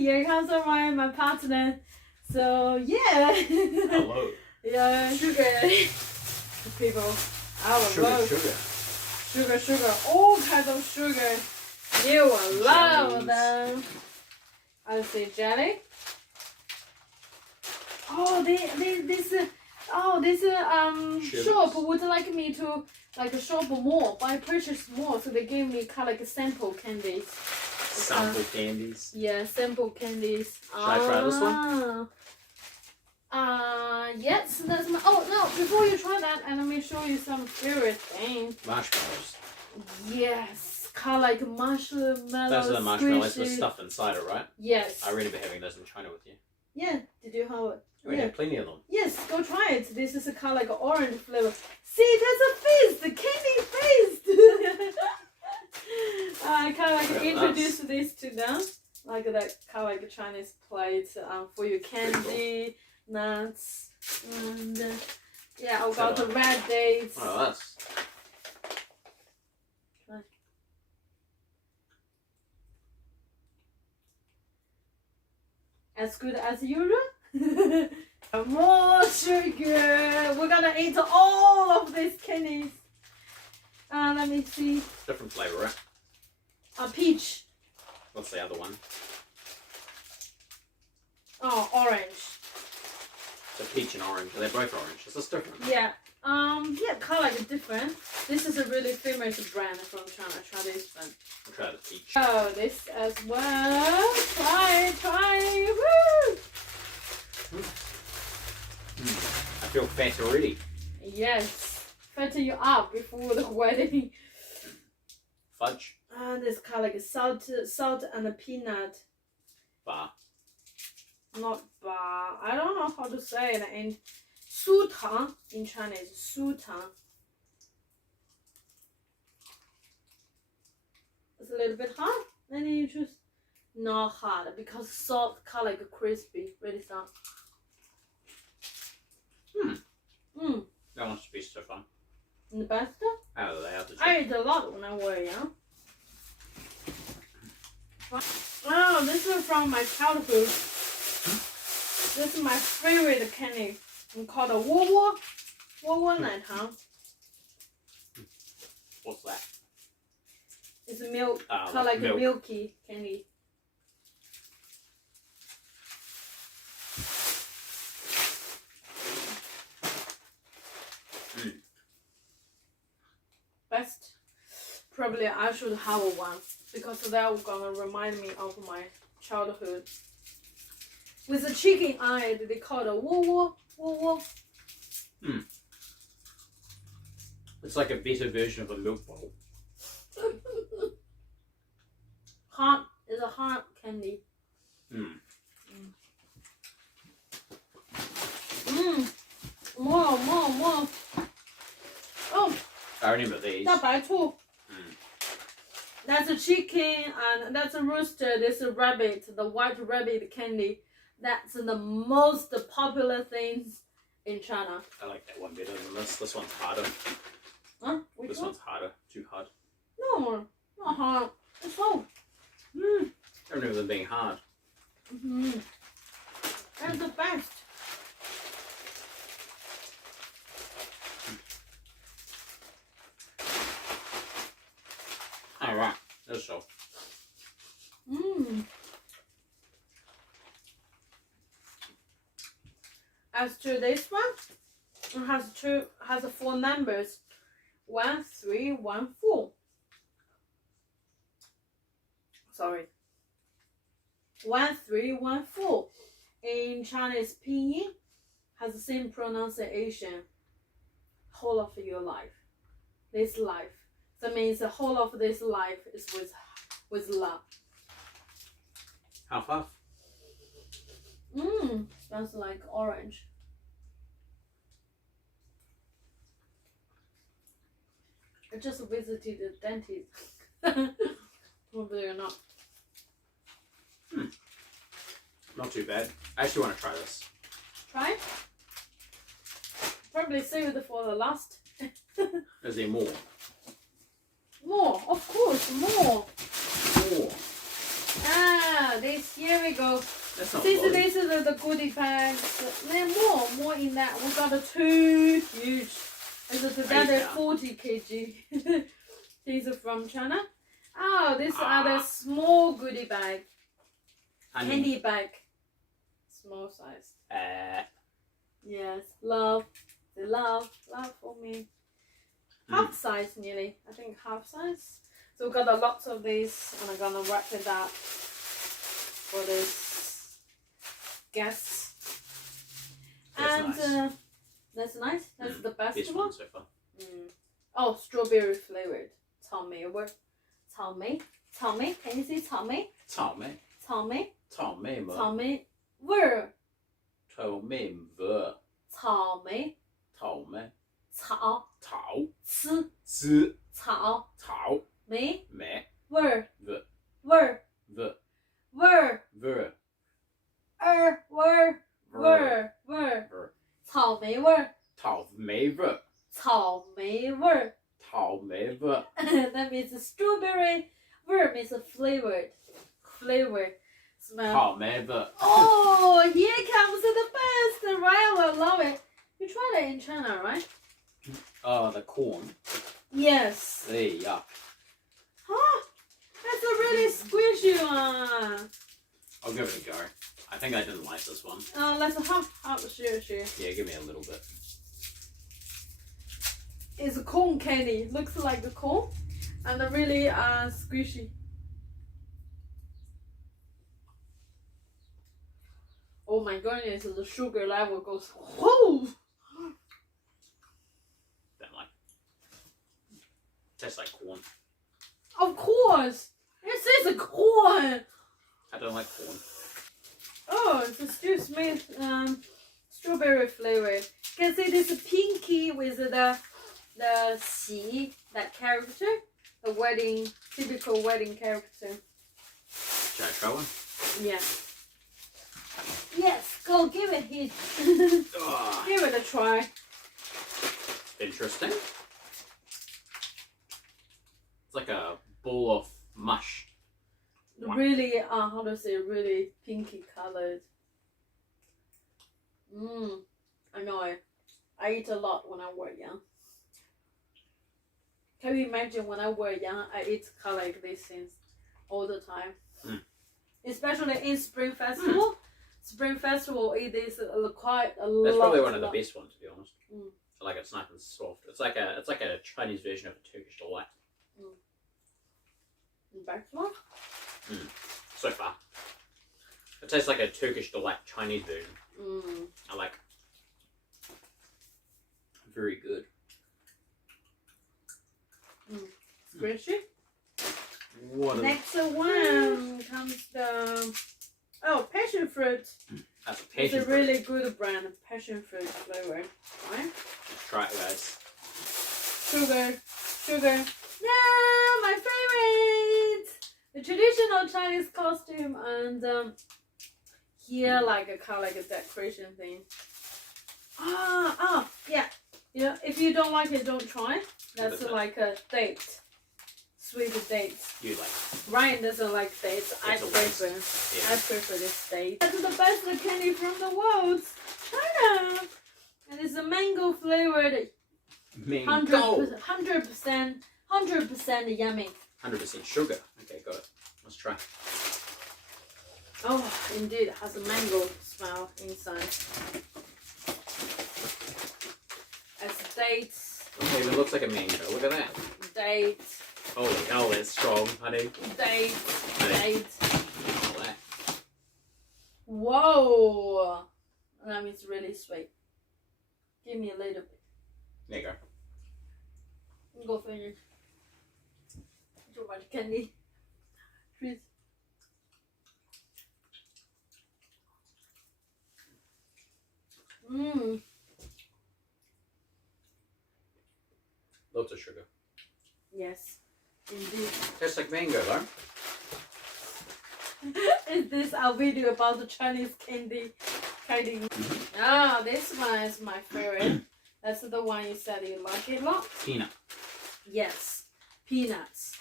here comes my partner. So yeah. Hello. Yeah, sugar. People, I love sugar. All kinds of sugar. You will love them. I say jelly. Oh, this shop would like me to shop more, buy purchase more, so they gave me kind of like sample candies. Sample candies. Yeah, sample candies. Should I try this one? Yes, that's my. Oh no! Before you try that, and let me show you some favorite thing. Marshmallows. Yes, kind of like marshmallow. Those are the marshmallows with stuff inside it, right? Yes. I remember having those in China with you. Yeah. Did you have it? We had plenty of them. Yes, go try it. This is a kind of like orange flavor. See, that's a feast, the candy feast. I kind of like introduce this to them, like that kind of like a Chinese plate for your candy, nuts, and yeah, I got the red dates. Oh, that's. As good as usual. More sugar. We're gonna eat all of these candies. Let me see. Different flavour, right? Peach. What's the other one? Oh, orange. So peach and orange. They're both orange. Is this different? Yeah. Yeah, kind of like different. This is a really famous brand from China. Try this one. I'll try the peach. Oh, this as well. Try. Woo! I feel fat already. Yes. Fatten you up before the wedding. Fudge. This kind of like salt and peanut. Bar. Not bar. I don't know how to say it in 酥糖 in Chinese. 酥糖. It's a little bit hard. Then you choose not hard because soft, kind of like crispy, really soft. That must be so fun. And the best? Oh, they have to I ate a lot when I was young. Oh, this is from my childhood. This is my favorite candy. It's called WoWo奶糖. What's that? It's milk, kind of like like milk. a milky candy. Best. Probably I should have one because that will gonna remind me of my childhood. With the chicken eye, they call it WoWo. It's like a better version of a milk bowl. Hot is a hot candy. More. Oh, I remember these. 大白兔. That's a chicken and that's a rooster. This is a rabbit, the white rabbit candy. That's the most popular things in China. I like that one better than this. This one's harder. Huh? This one's harder. Too hard. No, not hard. It's soft. I remember them being hard. That's the best. Alright, that's so. As to this one, it has 4 numbers. 1, 3, 1, 4. Sorry. 1, 3, 1, 4. In Chinese pinyin, has the same pronunciation. Whole of your life. This life. That means the whole of this life is with love. Half. Smells like orange. I just visited the dentist. Probably or not. Not too bad. I actually want to try this. Try? Probably save it for the last. Is there more? More, of course, more. this. Here we go. That's not These loaded. are the goodie bags. There are more in that. We got a 2 huge. This is together 40 kg. These are from China. Oh, these are the small goodie bag. Candy bag. Small size. Yes, love. The love for me. Half size nearly. I think half size. So we got a lot of these, and I'm gonna wrap it up for this guests. That's And nice. that's nice. That's the best This one. one so far. Oh, strawberry flavored. 草莓味。草莓. Can you say 草莓? 草莓. 草莓. 草莓吗？草莓味儿。草莓味。草莓。草莓。草。草。吃。吃。草。草。莓。莓。味儿。味。味儿。味。味儿。味。味儿。味儿。味儿。草莓味儿。草莓味。草莓味儿。草莓味。That means strawberry. 味儿 means flavored. Flavor. Smell. 草莓味。Oh, here comes the best. Ryan will love it. You tried it in China, right? The corn. Yes. Yeah. Huh? That's a really squishy one. I'll give it a go. I think I didn't like this one. Let's share. Yeah, give me a little bit. It's a corn candy. Looks like a corn, and really squishy. Oh my goodness, the sugar level goes whoo! Don't like. Tastes like corn. Of course! It says a corn! I don't like corn. Oh, it's still smooth, strawberry flavor. You can see this pinky with the xi, that character, the wedding, typical wedding character. Should I try one? Yeah. Yes, go give it a hit. Give it a try. Interesting. It's like a bowl of mush. Really, how to say, really pinky colored. I know. I eat a lot when I were young. Can you imagine when I were young, I eat color like these things all the time. Especially in Spring Festival. Spring Festival, it is quite a lot. That's probably one of the best ones, to be honest. Like it's nice and soft. It's like a Chinese version of a Turkish delight. Back one? So far, it tastes like a Turkish delight Chinese version. I like. Very good. Squishy. What Next one comes the Passionfruit. That's a It's passion a fruit. really good brand, Passionfruit flavor, right? Let's try it, guys. Sugar. Yeah, my favorite. The traditional Chinese costume, and here like a kind of like a decoration thing. Yeah. Yeah. If you don't like it, don't try. That's like a date. Sweet dates. You like. Ryan doesn't like dates. I It's a prefer. waste. I prefer this date. That's the best candy from the world, China. And it's a mango flavored. 100% yummy. 100% sugar. Okay, got it. Let's try. Oh, indeed, it has a mango smell inside. As dates. Okay, it looks like a mango. Look at that. Dates. Holy hell, that's strong, honey. Dates. Honey. Dates. All that. Whoa. That means really sweet. Give me a little bit. There you go. Go finish. Too much candy. Please. Lots of sugar. Yes, indeed. Tastes like mango, though. Is this our video about the Chinese candy? This one is my favorite. That's the one you said you like it a lot. Peanut. Yes, peanuts.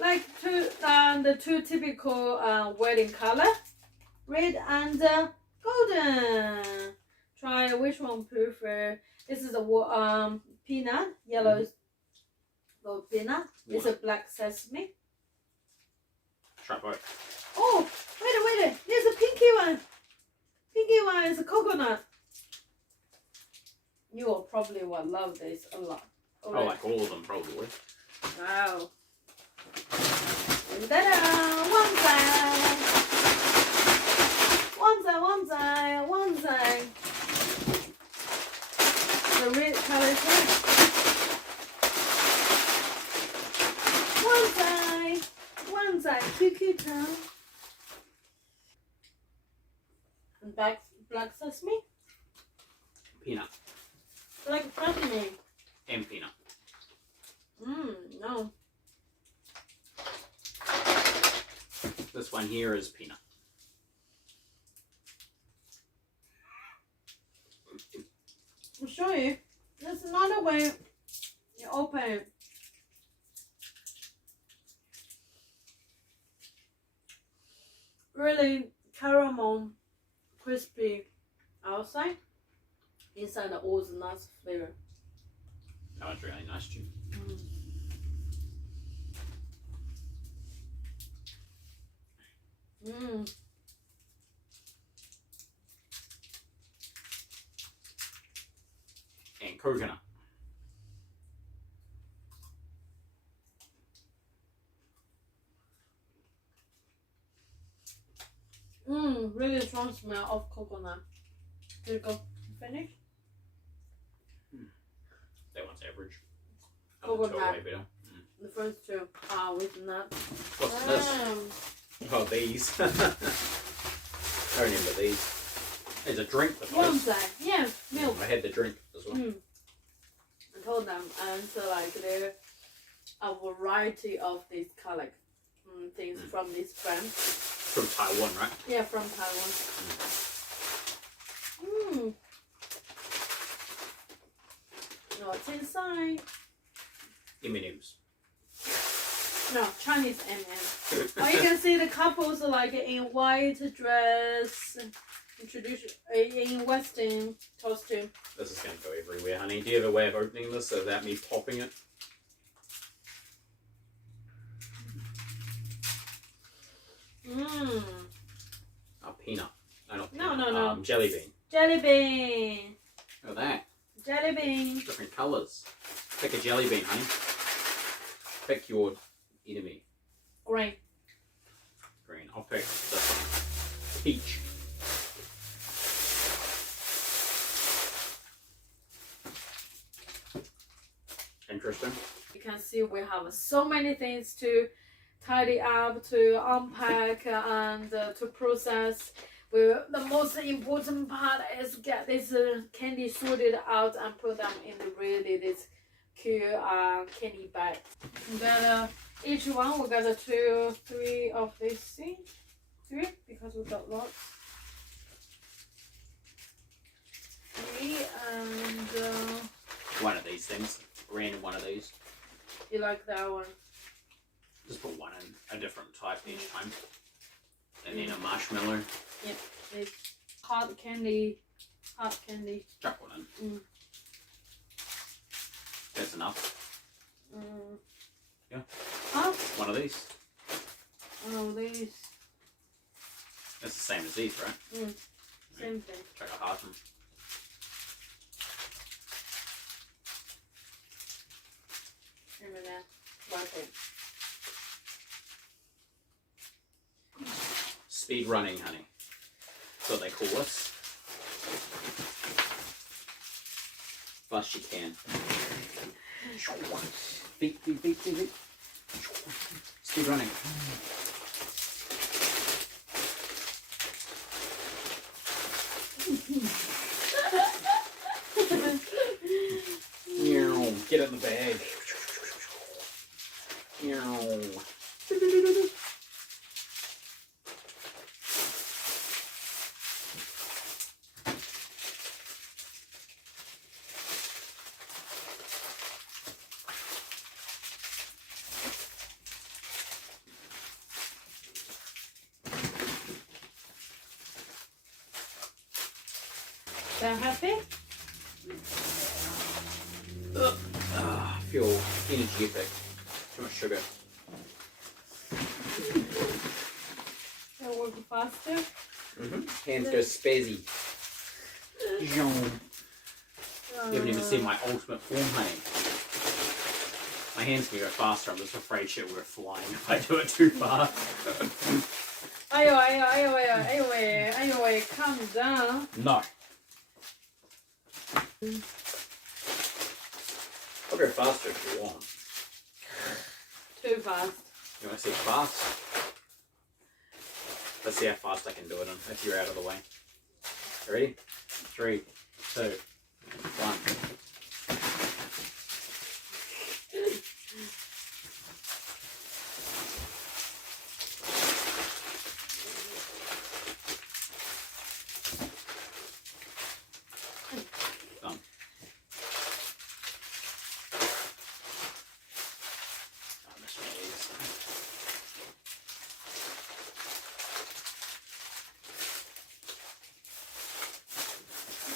like the two typical wedding color, red and golden. Try which one prefer. This is a peanut, yellow gold peanut. It's a black sesame. Try both. Oh, wait! There's a pinky one. Pinky one is a coconut. You will probably love this a lot. I like all of them probably. Wow. Ta-da! One side. The red color is red. One side, cute town. And black sesame. Peanut. Black sesame. And peanut. No. This one here is peanut. I'll show you. There's another way you open it. Really caramel, crispy outside. Inside all the nuts flavor. That one's really nice too. And coconut. Really strong smell of coconut. There you go. Finish? That one's average. Coconut. Way better. The first two are with nuts. What's this? Oh, these. I remember these. There's a drink with One this. side, yeah, milk. I had the drink as well. I told them, and so like there are a variety of these color things from this brand. From Taiwan, right? Yeah, from Taiwan. What's inside? M&M's. No, Chinese M&M. Oh, you can see the couples like in white dress, in Western costume. This is going to go everywhere, honey. Do you have a way of opening this without me popping it? Oh, peanut. Not peanut. No. Jelly bean. Jelly bean. Look at that. Jelly bean. Different colours. Pick a jelly bean, honey. Pick your enemy. Green. Green. I'll pick this one. Peach. Interesting. You can see we have so many things to tidy up, to unpack, and to process. The most important part is get this candy sorted out and put them in the really this cute candy bag. We got each one. We got 2, 3 of these things. 3 because we got lots. 3 and one of these things. Random one of these. you like that one? Just put one in, a different type each time. And then a marshmallow. Yep. It's hot candy. Hot candy. Chuck one in. That's enough. Yeah. Huh? One of these. Oh, these. That's the same as these, right? Same thing. Chuck a half them. Remember that. Wipe it. Speed running, honey. That's what they call us. Fast you can. Beep. Speed running. Get it in the bag. So happy? I feel energetic. Too much sugar. It'll work faster. Hands go spazzy. You haven't even seen my ultimate form, honey. My hands can go faster. I'm just afraid shit we're flying if I do it too fast. Ayo, calm down. No. I'll go faster if you want. Too fast. You want to see fast? Let's see how fast I can do it if you're out of the way. Ready? 3, 2, 1. Done. Oh, this one is.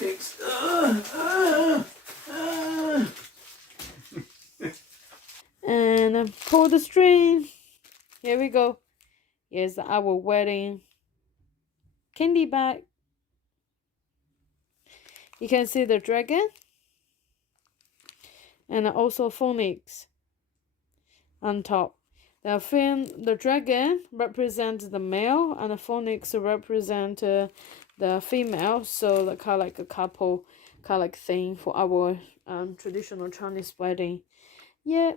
Next. And pull the string. Here we go. Here's our wedding candy bag. You can see the dragon and also phoenix on top. The dragon represents the male and the phoenix represent the female. So the kind of like a couple kind of like thing for our traditional Chinese wedding. Yeah,